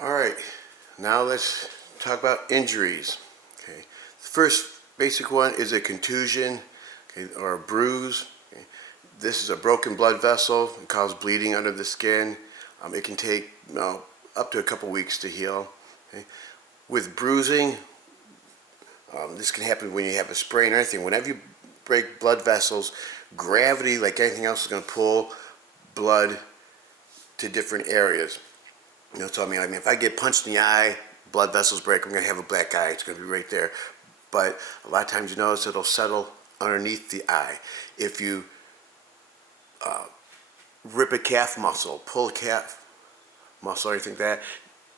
All right, now let's talk about injuries. Okay, the first basic one is a contusion, okay, or a bruise. Okay. This is a broken blood vessel. It causes bleeding under the skin. It can take up to a couple weeks to heal. Okay. With bruising, this can happen when you have a sprain or anything. Whenever you break blood vessels, gravity, like anything else, is going to pull blood to different areas. So I mean, if I get punched in the eye, blood vessels break, I'm going to have a black eye. It's going to be right there. But a lot of times you notice it'll settle underneath the eye. If you rip a calf muscle, pull a calf muscle or anything like that,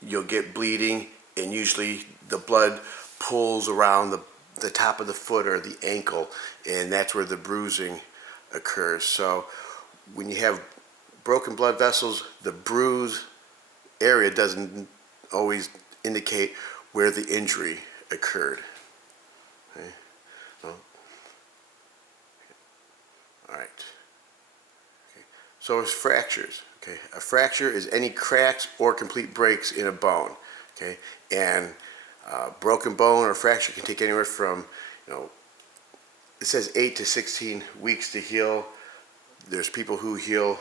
you'll get bleeding, and usually the blood pulls around the top of the foot or the ankle, and that's where the bruising occurs. So when you have broken blood vessels, the bruise area doesn't always indicate where the injury occurred. Okay. All right. Okay. So it's fractures. Okay. A fracture is any cracks or complete breaks in a bone. Okay. And broken bone or fracture can take anywhere from, it says 8 to 16 weeks to heal. There's people who heal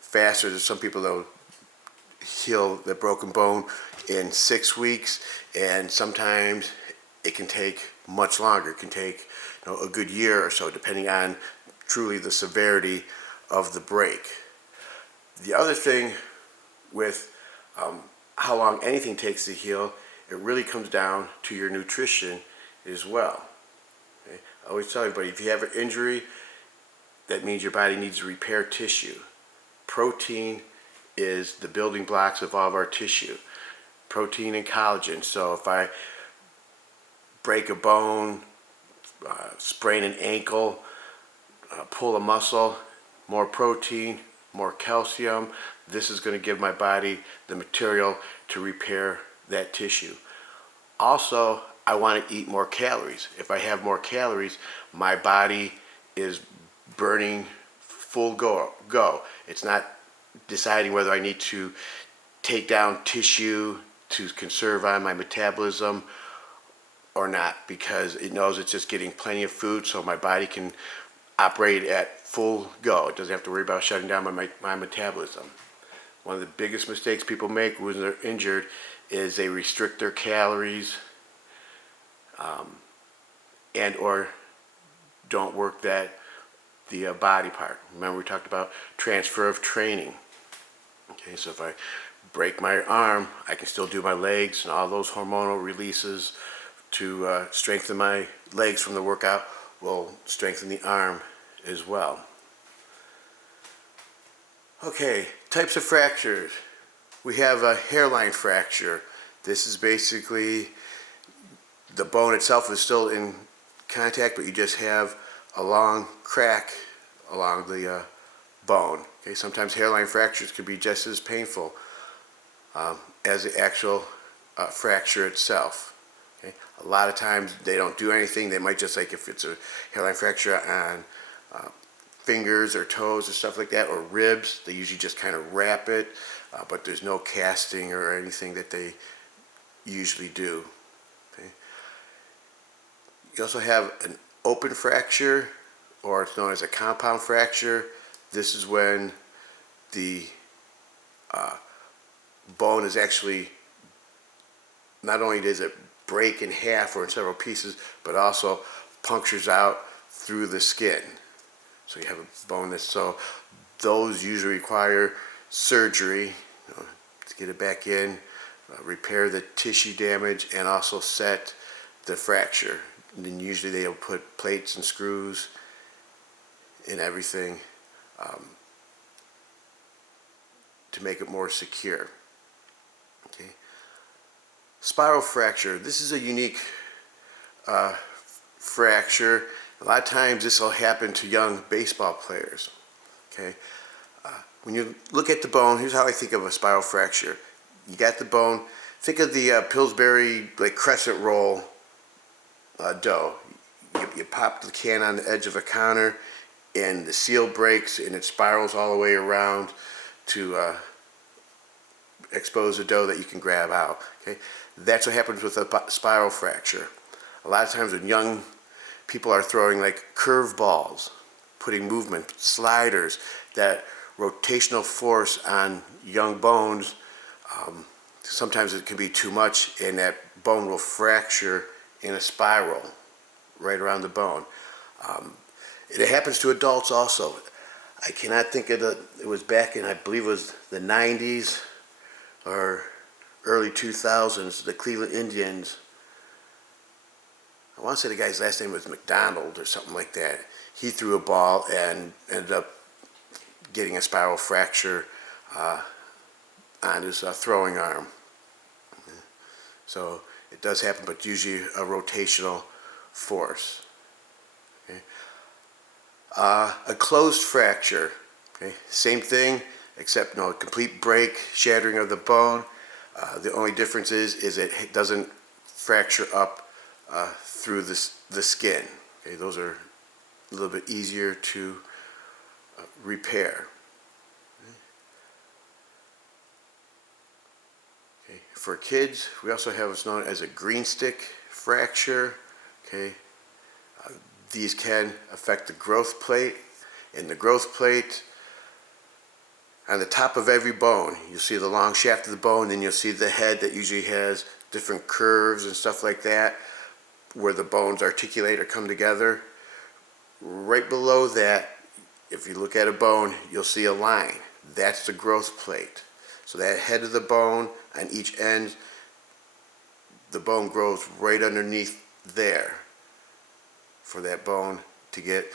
faster. There's some people that will heal the broken bone in 6 weeks, and sometimes it can take much longer. It can take a good year or so, depending on truly the severity of the break. The other thing with how long anything takes to heal, it really comes down to your nutrition as well. Okay? I always tell everybody, if you have an injury, that means your body needs to repair tissue. Protein is the building blocks of all of our tissue. Protein and collagen. So if I break a bone, sprain an ankle, pull a muscle, more protein, more calcium, this is going to give my body the material to repair that tissue. Also, I want to eat more calories. If I have more calories, my body is burning full go. It's not deciding whether I need to take down tissue to conserve on my metabolism or not, because it knows it's just getting plenty of food, so my body can operate at full go. It doesn't have to worry about shutting down my metabolism. One of the biggest mistakes people make when they're injured is they restrict their calories and or don't work the body part. Remember, we talked about transfer of training. Okay, so if I break my arm, I can still do my legs, and all those hormonal releases to strengthen my legs from the workout will strengthen the arm as well. Okay, types of fractures. We have a hairline fracture. This is basically the bone itself is still in contact, but you just have a long crack along the bone. Okay, sometimes hairline fractures can be just as painful as the actual fracture itself. Okay? A lot of times they don't do anything. They might just, like if it's a hairline fracture on fingers or toes or stuff like that, or ribs, they usually just kind of wrap it, but there's no casting or anything that they usually do. Okay? You also have an open fracture, or it's known as a compound fracture. This is when the bone is actually, not only does it break in half or in several pieces, but also punctures out through the skin. So you have a bone that's, so those usually require surgery to get it back in, repair the tissue damage, and also set the fracture. And then usually they'll put plates and screws and everything to make it more secure. Okay. Spiral fracture. This is a unique fracture. A lot of times this will happen to young baseball players. Okay. When you look at the bone, here's how I think of a spiral fracture. You got the bone. Think of the Pillsbury like crescent roll dough. You pop the can on the edge of a counter, and the seal breaks, and it spirals all the way around to exposed dough that you can grab out. Okay, that's what happens with a spiral fracture. A lot of times when young people are throwing like curve balls, putting movement, sliders, that rotational force on young bones, sometimes it can be too much and that bone will fracture in a spiral right around the bone. It happens to adults also. I cannot think of it was back in, I believe it was the 90s or early 2000s, the Cleveland Indians. I want to say the guy's last name was McDonald or something like that. He threw a ball and ended up getting a spiral fracture on his throwing arm. So it does happen, but usually a rotational force. Okay. A closed fracture, okay, same thing, except no complete break, shattering of the bone. The only difference is it doesn't fracture up through the skin. Okay, those are a little bit easier to repair. Okay. For kids, we also have what's known as a green stick fracture. Okay. These can affect the growth plate. In the growth plate, on the top of every bone, you'll see the long shaft of the bone, then you'll see the head that usually has different curves and stuff like that, where the bones articulate or come together. Right below that, if you look at a bone, you'll see a line. That's the growth plate. So that head of the bone, on each end, the bone grows right underneath there for that bone to get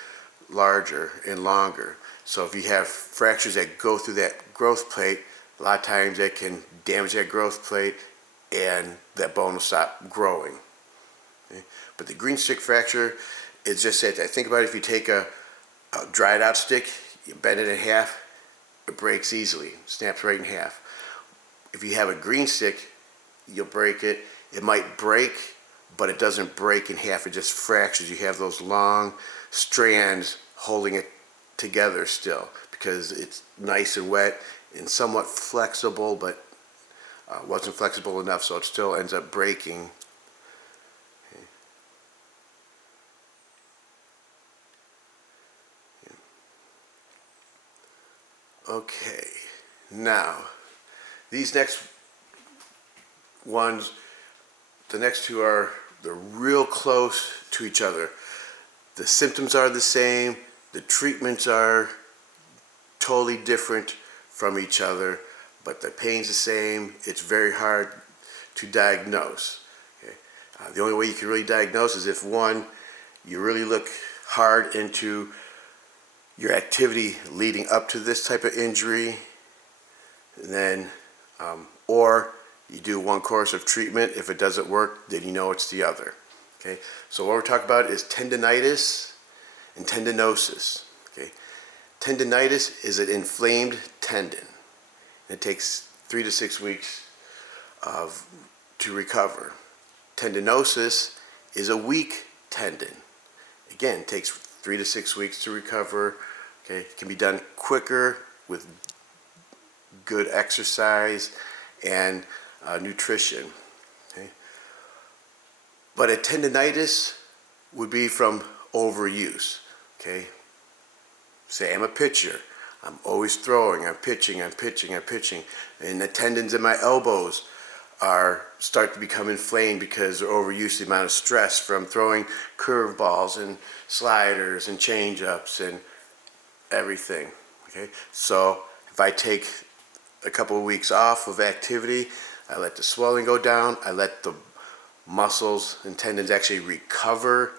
larger and longer. So if you have fractures that go through that growth plate, a lot of times that can damage that growth plate and that bone will stop growing. Okay? But the green stick fracture is just that. Think about it, if you take a dried out stick, you bend it in half, it breaks easily, snaps right in half. If you have a green stick, you'll break it. It might break, but it doesn't break in half, it just fractures. You have those long strands holding it together still because it's nice and wet and somewhat flexible, but wasn't flexible enough, so it still ends up breaking. Okay, now these next ones, the next two they're real close to each other. The symptoms are the same, the treatments are totally different from each other, but the pain's the same. It's very hard to diagnose. Okay? The only way you can really diagnose is if, one, you really look hard into your activity leading up to this type of injury, and then or you do one course of treatment. If it doesn't work, then you know it's the other. Okay, so what we're talking about is tendinitis and tendinosis. Okay, tendinitis is an inflamed tendon. It takes 3 to 6 weeks to recover. Tendinosis is a weak tendon. Again, it takes 3 to 6 weeks to recover. Okay, it can be done quicker with good exercise and nutrition. Okay? But a tendinitis would be from overuse. Okay? Say I'm a pitcher. I'm always throwing, I'm pitching, and the tendons in my elbows start to become inflamed because they're overused, the amount of stress from throwing curveballs and sliders and change-ups and everything. Okay? So if I take a couple of weeks off of activity, I let the swelling go down, I let the muscles and tendons actually recover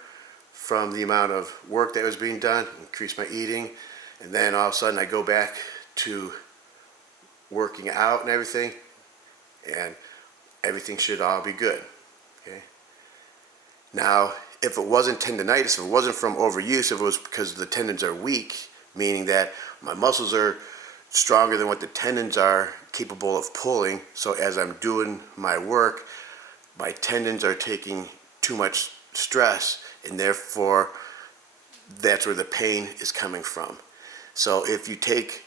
from the amount of work that was being done, increase my eating, and then all of a sudden I go back to working out and everything should all be good. Okay? Now, if it wasn't tendinitis, if it wasn't from overuse, if it was because the tendons are weak, meaning that my muscles are stronger than what the tendons are capable of pulling, so as I'm doing my work, my tendons are taking too much stress, and therefore that's where the pain is coming from. So if you take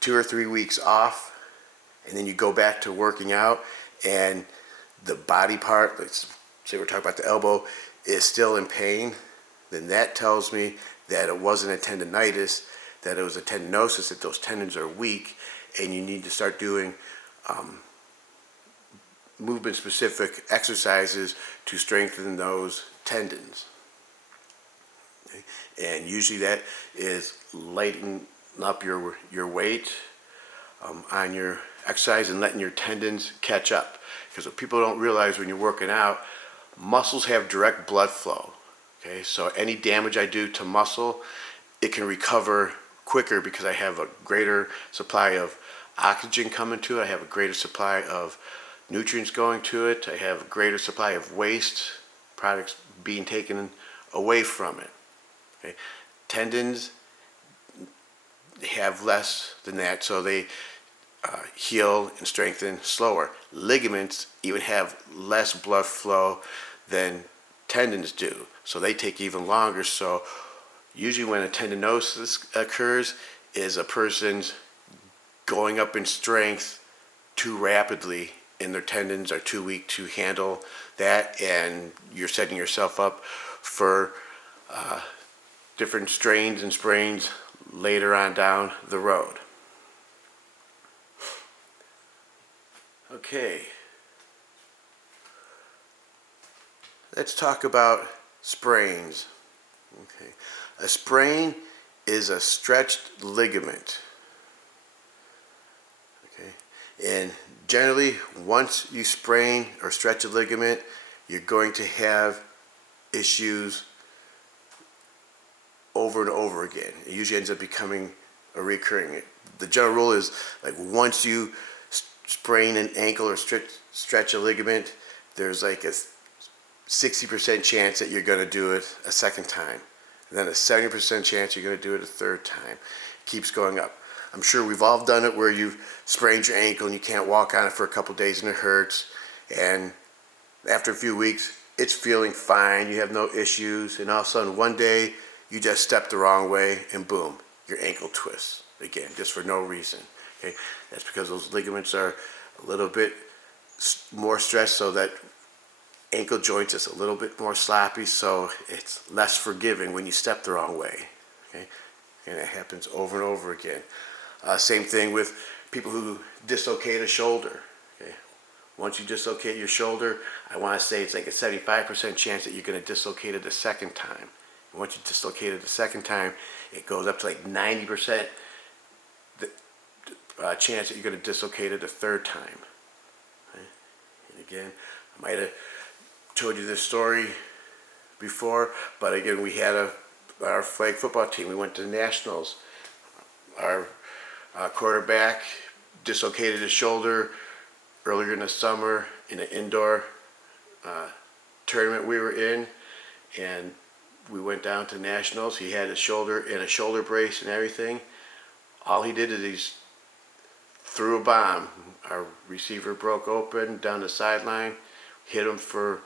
2 or 3 weeks off and then you go back to working out, and the body part, let's say we're talking about the elbow, is still in pain, then that tells me that it wasn't a tendonitis, that it was a tendinosis, that those tendons are weak, and you need to start doing movement-specific exercises to strengthen those tendons. Okay? And usually that is lightening up your weight on your exercise and letting your tendons catch up. Because what people don't realize when you're working out, muscles have direct blood flow. Okay, so any damage I do to muscle, it can recover quicker because I have a greater supply of oxygen coming to it. I have a greater supply of nutrients going to it. I have a greater supply of waste products being taken away from it. Okay, tendons have less than that, so they heal and strengthen slower. Ligaments even have less blood flow than tendons do, so they take even longer. So usually when a tendinosis occurs is a person's going up in strength too rapidly and their tendons are too weak to handle that, and you're setting yourself up for different strains and sprains later on down the road. Okay, let's talk about sprains. Okay, a sprain is a stretched ligament. Okay, and generally, once you sprain or stretch a ligament, you're going to have issues over and over again. It usually ends up becoming a recurring. The general rule is, like, once you sprain an ankle or stretch a ligament, there's like a 60% chance that you're going to do it a second time, and then a 70% chance you're going to do it a third time. It keeps going up. I'm sure we've all done it where you've sprained your ankle and you can't walk on it for a couple days and it hurts, and after a few weeks it's feeling fine, you have no issues, and all of a sudden one day you just step the wrong way and boom, your ankle twists again, just for no reason. Okay, that's because those ligaments are a little bit more stressed, so that ankle joint is a little bit more sloppy, so it's less forgiving when you step the wrong way. Okay, and it happens over and over again. Same thing with people who dislocate a shoulder. Okay, once you dislocate your shoulder, I want to say it's like a 75% chance that you're going to dislocate it a second time. And once you dislocate it a second time, it goes up to like 90% chance that you're going to dislocate it a third time. Okay? And again, I might have told you this story before, but again, we had our flag football team. We went to the Nationals. Our quarterback dislocated his shoulder earlier in the summer in an indoor tournament we were in, and we went down to Nationals. He had his shoulder in a shoulder brace and everything. All he did is he threw a bomb. Our receiver broke open down the sideline, hit him for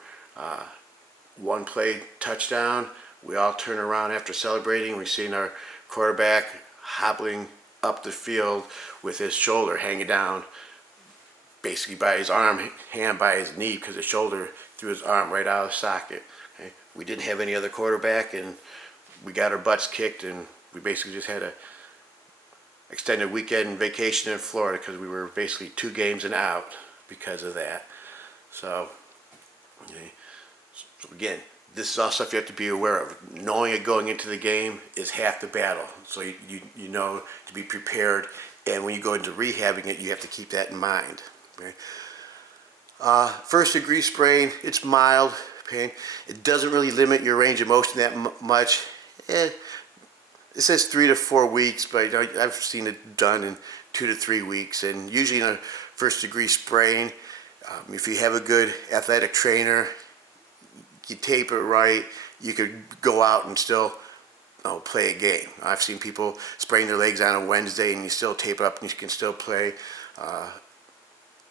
one play touchdown. We all turned around after celebrating. We seen our quarterback hobbling up the field with his shoulder hanging down, basically by his arm, hand by his knee, because his shoulder threw his arm right out of the socket. Okay? We didn't have any other quarterback, and we got our butts kicked, and we basically just had a extended weekend vacation in Florida because we were basically 2 games and out because of that. So, okay. So again, this is all stuff you have to be aware of. Knowing it going into the game is half the battle. So you know to be prepared, and when you go into rehabbing it, you have to keep that in mind. Okay? First degree sprain, it's mild pain. It doesn't really limit your range of motion that much. It says 3 to 4 weeks, but I've seen it done in 2 to 3 weeks. And usually in a first degree sprain, if you have a good athletic trainer, you tape it right, you could go out and still play a game. I've seen people sprain their legs on a Wednesday and you still tape it up and you can still play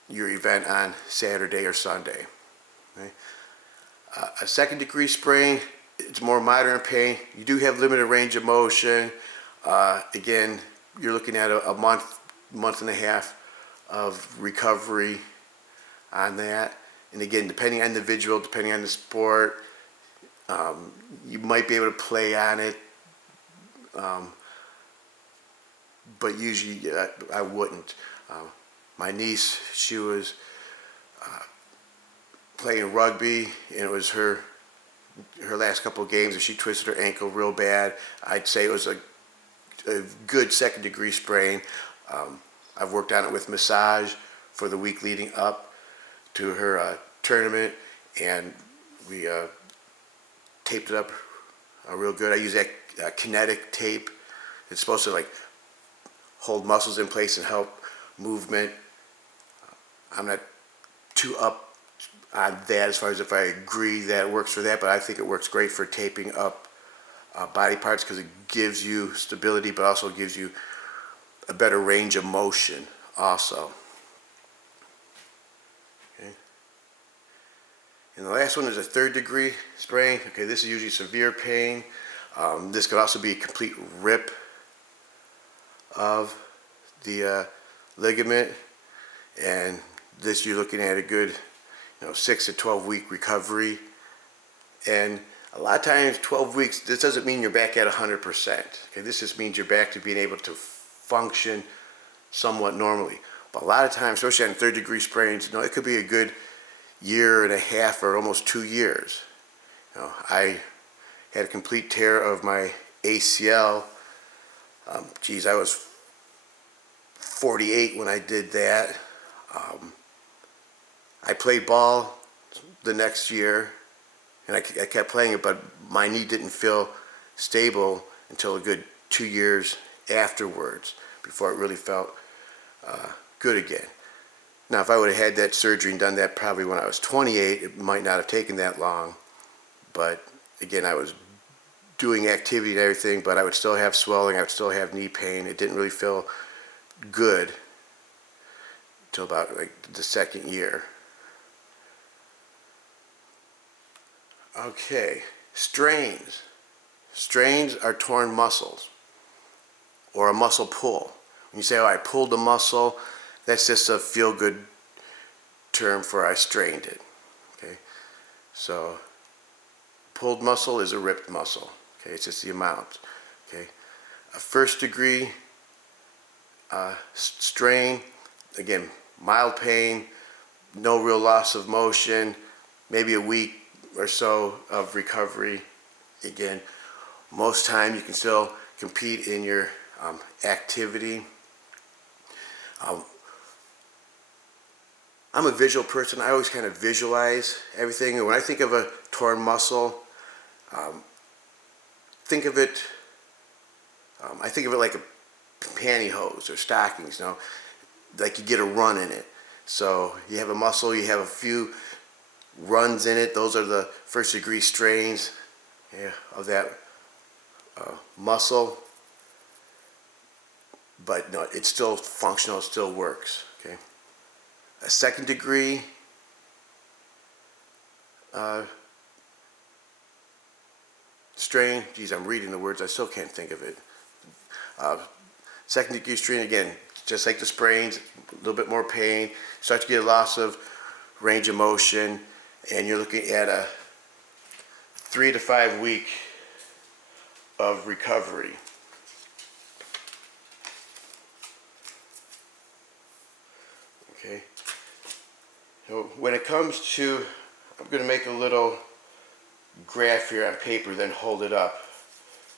your event on Saturday or Sunday. Okay? A second degree sprain, it's more moderate pain. You do have limited range of motion. Again, you're looking at a month and a half of recovery on that. And again, depending on the individual, depending on the sport, you might be able to play on it, but usually I wouldn't. My niece, she was playing rugby, and it was her last couple of games, and she twisted her ankle real bad. I'd say it was a good second-degree sprain. I've worked on it with massage for the week leading up to her tournament, and we taped it up real good. I use that kinetic tape. It's supposed to like hold muscles in place and help movement. I'm not too up on that as far as if I agree that it works for that, but I think it works great for taping up body parts because it gives you stability, but also gives you a better range of motion also. Okay. And the last one is a third-degree sprain. Okay, this is usually severe pain. This could also be a complete rip of the ligament, and this you're looking at a good 6 to 12 week recovery. And a lot of times 12 weeks, this doesn't mean you're back at 100%. Okay, this just means you're back to being able to function somewhat normally. But a lot of times, especially on third-degree sprains, it could be a good year and a half or almost 2 years. I had a complete tear of my ACL. I was 48 when I did that. I played ball the next year, and I kept playing it, but my knee didn't feel stable until a good 2 years afterwards, before it really felt good again. Now, if I would have had that surgery and done that probably when I was 28, it might not have taken that long. But again, I was doing activity and everything, but I would still have swelling, I would still have knee pain. It didn't really feel good until about like the second year. Okay, strains. Strains are torn muscles or a muscle pull. When you say, oh, I pulled a muscle, that's just a feel-good term for I strained it. Okay, so pulled muscle is a ripped muscle. Okay, it's just the amount. Okay, a first-degree strain, again, mild pain, no real loss of motion, maybe a week or so of recovery. Again, most time you can still compete in your activity. I'm a visual person. I always kind of visualize everything, and when I think of a torn muscle, think of it. I think of it like a pantyhose or stockings. Like you get a run in it. So you have a muscle, you have a few runs in it. Those are the first-degree strains of that muscle. But no, it's still functional. It still works. Okay. A second-degree strain. Geez, I'm reading the words. I still can't think of it. Second-degree strain, again, just like the sprains, a little bit more pain. Start to get a loss of range of motion, and you're looking at a 3 to 5 week of recovery. Okay. So when it comes to, I'm going to make a little graph here on paper, then hold it up.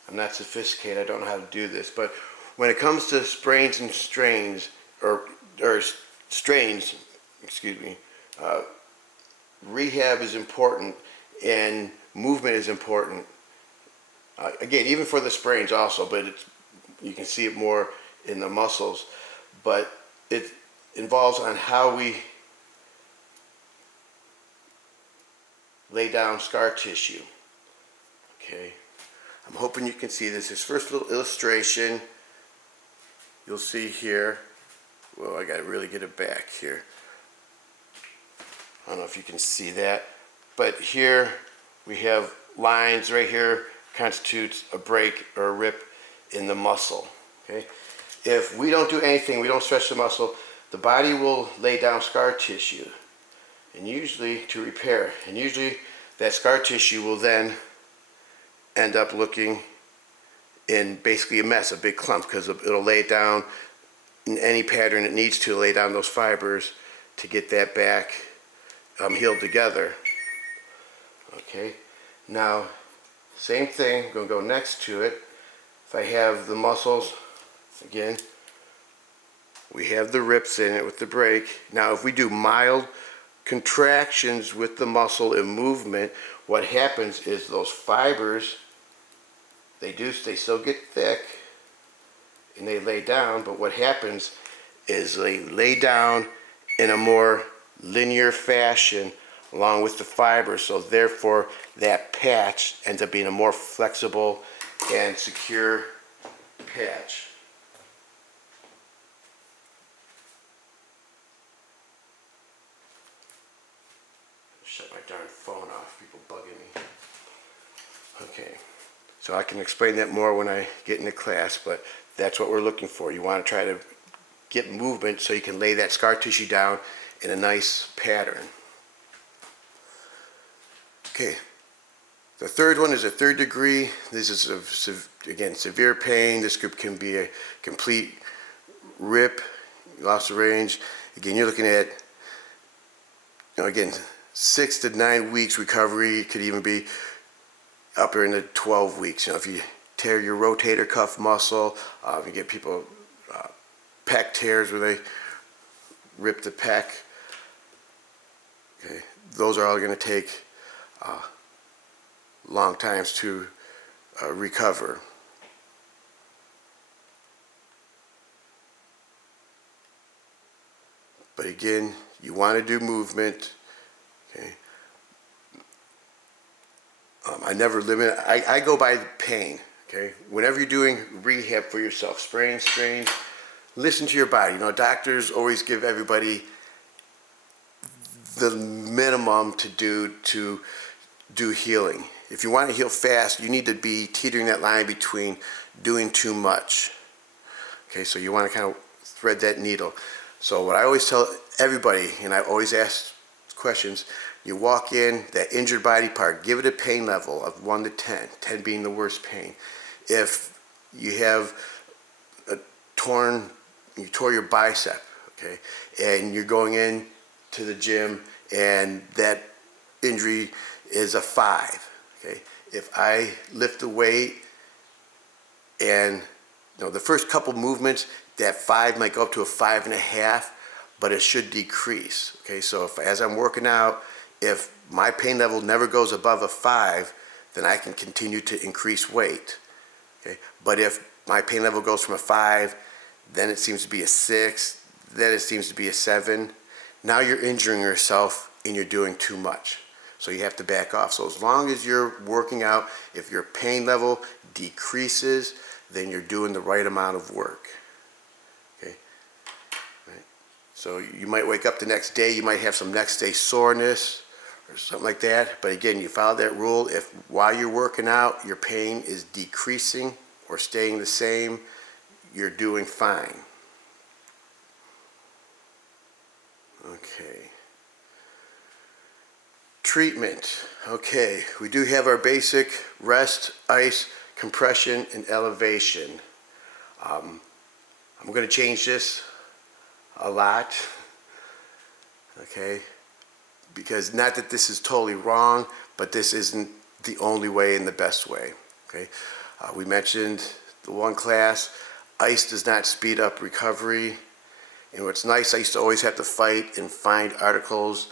I'm not sophisticated. I don't know how to do this, but when it comes to sprains and strains, or strains, excuse me, rehab is important and movement is important. Again, even for the sprains also, but you can see it more in the muscles. But it involves on how we lay down scar tissue. Okay, I'm hoping you can see this. This first little illustration, you'll see here. Well, I gotta really get it back here. I don't know if you can see that, but here we have lines right here constitutes a break or a rip in the muscle. Okay, if we don't do anything, we don't stretch the muscle, the body will lay down scar tissue, and usually to repair, and usually that scar tissue will then end up looking in basically a mess, a big clump, because it'll lay down in any pattern it needs to lay down those fibers to get that back healed together. Okay, now same thing, I'm going to go next to it. If I have the muscles, again, we have the rips in it with the break. Now if we do mild contractions with the muscle and movement, what happens is those fibers, they still get thick and they lay down, but what happens is they lay down in a more linear fashion along with the fiber, so therefore that patch ends up being a more flexible and secure patch. Shut my darn phone off, people bugging me. Okay, so I can explain that more when I get into class, but that's what we're looking for. You want to try to get movement so you can lay that scar tissue down in a nice pattern. Okay, the third one is a third degree. This is, again, severe pain. This can be a complete rip, loss of range. Again, you're looking at, again, 6 to 9 weeks recovery. It could even be up there in the 12 weeks. If you tear your rotator cuff muscle, you get people pec tears where they rip the pec. Okay, those are all going to take long times to recover. But again, you want to do movement. Okay. I never limit. I go by the pain. Okay. Whenever you're doing rehab for yourself, sprains, strains, listen to your body. Doctors always give everybody the minimum to do healing. If you want to heal fast, you need to be teetering that line between doing too much. Okay, so you want to kind of thread that needle. So what I always tell everybody, and I always ask questions, you walk in, that injured body part, give it a pain level of 1 to 10, 10 being the worst pain. If you have you tore your bicep, okay, and you're going in to the gym and that injury is a 5, okay. If I lift the weight and the first couple movements, that 5 might go up to a 5.5, but it should decrease. Okay, so as I'm working out, if my pain level never goes above a 5, then I can continue to increase weight. Okay, but if my pain level goes from a 5, then it seems to be a 6, then it seems to be a 7. Now you're injuring yourself and you're doing too much. So you have to back off. So as long as you're working out, if your pain level decreases, then you're doing the right amount of work. Okay. Right. So you might wake up the next day, you might have some next day soreness or something like that. But again, you follow that rule. If while you're working out, your pain is decreasing or staying the same, you're doing fine. Okay. Treatment. Okay, we do have our basic rest, ice, compression, and elevation. I'm going to change this a lot, okay, because not that this is totally wrong, but this isn't the only way and the best way. Okay, we mentioned the one class, ice does not speed up recovery. And what's nice, I used to always have to fight and find articles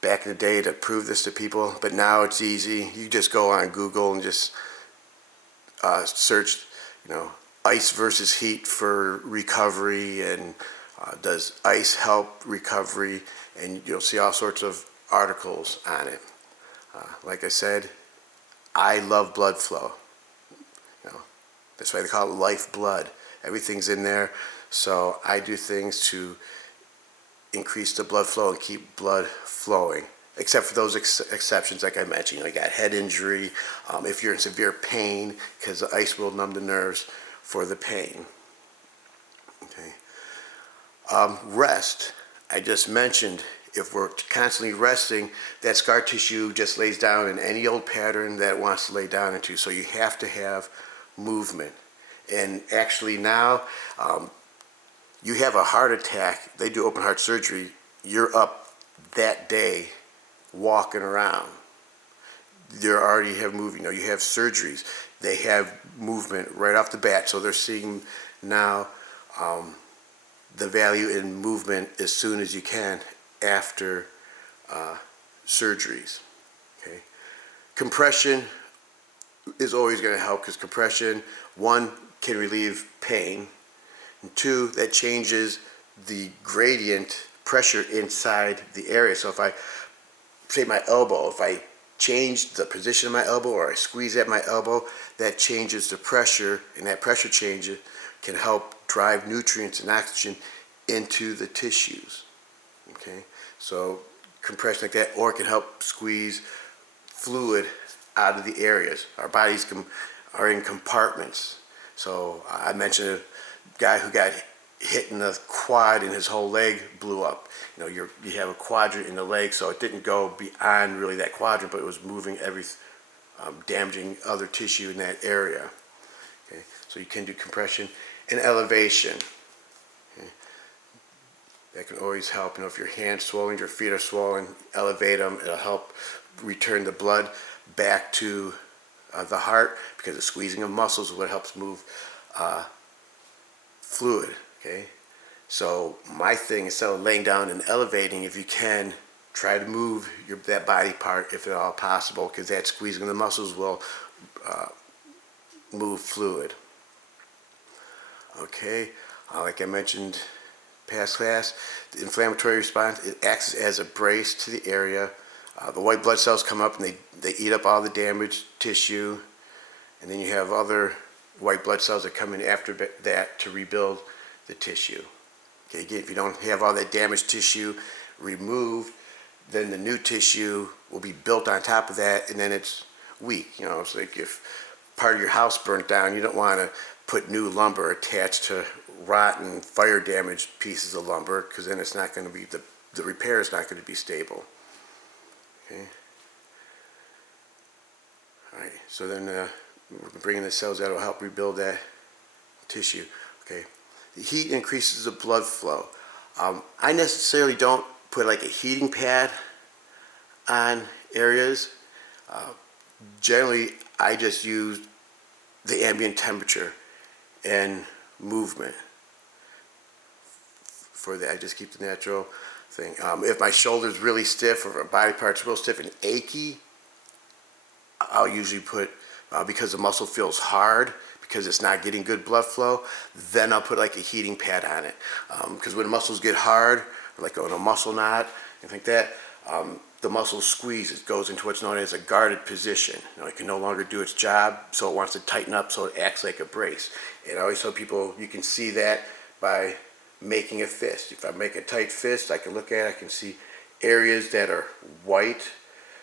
back in the day to prove this to people, but now it's easy. You just go on Google and just search, ice versus heat for recovery, and does ice help recovery, and you'll see all sorts of articles on it. Like I said, I love blood flow. That's why they call it life blood. Everything's in there. So I do things to increase the blood flow and keep blood flowing, except for those exceptions like I mentioned. You got head injury, if you're in severe pain, because the ice will numb the nerves for the pain. Okay. Rest. I just mentioned if we're constantly resting, that scar tissue just lays down in any old pattern that it wants to lay down into. So you have to have movement. And actually now, you have a heart attack, they do open heart surgery, you're up that day walking around. You already have movement. You have surgeries. They have movement right off the bat. So they're seeing now the value in movement as soon as you can after surgeries. Okay. Compression is always going to help because compression, one, can relieve pain, and two, that changes the gradient pressure inside the area. So if I say my elbow, if I change the position of my elbow or I squeeze at my elbow, that changes the pressure, and that pressure change can help drive nutrients and oxygen into the tissues. Okay, so compression like that, or it can help squeeze fluid out of the areas. Our bodies are in compartments. So I mentioned a guy who got hit in the quad and his whole leg blew up. You have a quadrant in the leg, so it didn't go beyond really that quadrant, but it was moving damaging other tissue in that area. Okay, so you can do compression and elevation. Okay. That can always help. If your hand's swollen, your feet are swollen, elevate them. It'll help return the blood back to the heart, because the squeezing of muscles is what helps move fluid. Okay, so my thing, instead of laying down and elevating, if you can, try to move that body part if at all possible, because that squeezing of the muscles will move fluid. Okay, like I mentioned past class, the inflammatory response, it acts as a brace to the area. The white blood cells come up and they eat up all the damaged tissue, and then you have other white blood cells that come in after that to rebuild the tissue. Okay, again, if you don't have all that damaged tissue removed, then the new tissue will be built on top of that, and then it's weak. It's like if part of your house burnt down, you don't want to put new lumber attached to rotten, fire damaged pieces of lumber, because then it's not going to be, the repair is not going to be stable. Okay. All right, so then we're bringing the cells that will help rebuild that tissue. Okay, the heat increases the blood flow. I necessarily don't put like a heating pad on areas. Generally, I just use the ambient temperature and movement for that. I just keep the natural thing. If my shoulder's really stiff, or if a body part's real stiff and achy, I'll usually put, because the muscle feels hard, because it's not getting good blood flow, then I'll put like a heating pad on it. Because when muscles get hard, like on a muscle knot, and like that, the muscle squeezes, goes into what's known as a guarded position. It can no longer do its job, so it wants to tighten up, so it acts like a brace. And I always tell people, you can see that by making a fist. If I make a tight fist, I can look at it, I can see areas that are white,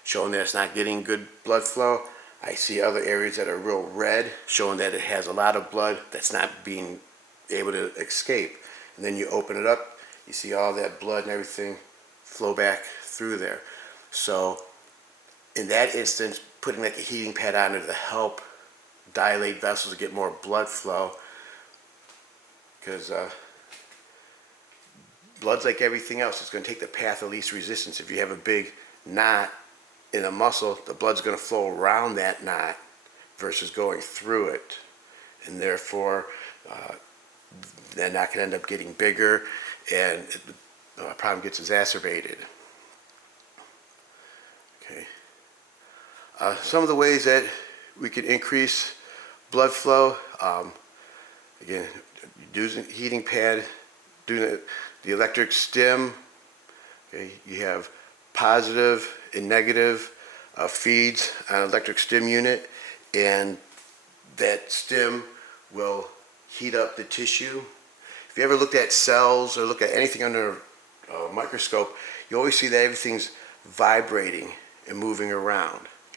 showing that it's not getting good blood flow. I see other areas that are real red, showing that it has a lot of blood that's not being able to escape. And then you open it up, you see all that blood and everything flow back through there. So in that instance, putting like a heating pad on it to help dilate vessels to get more blood flow, because blood's like everything else. It's going to take the path of least resistance. If you have a big knot in a muscle, the blood's going to flow around that knot versus going through it. And therefore, that knot can end up getting bigger, and the problem gets exacerbated. Okay. Some of the ways that we can increase blood flow, again, using heating pad, doing the electric stim. Okay, you have positive and negative feeds on an electric stim unit, and that stim will heat up the tissue. If you ever looked at cells or look at anything under a microscope, you always see that everything's vibrating and moving around.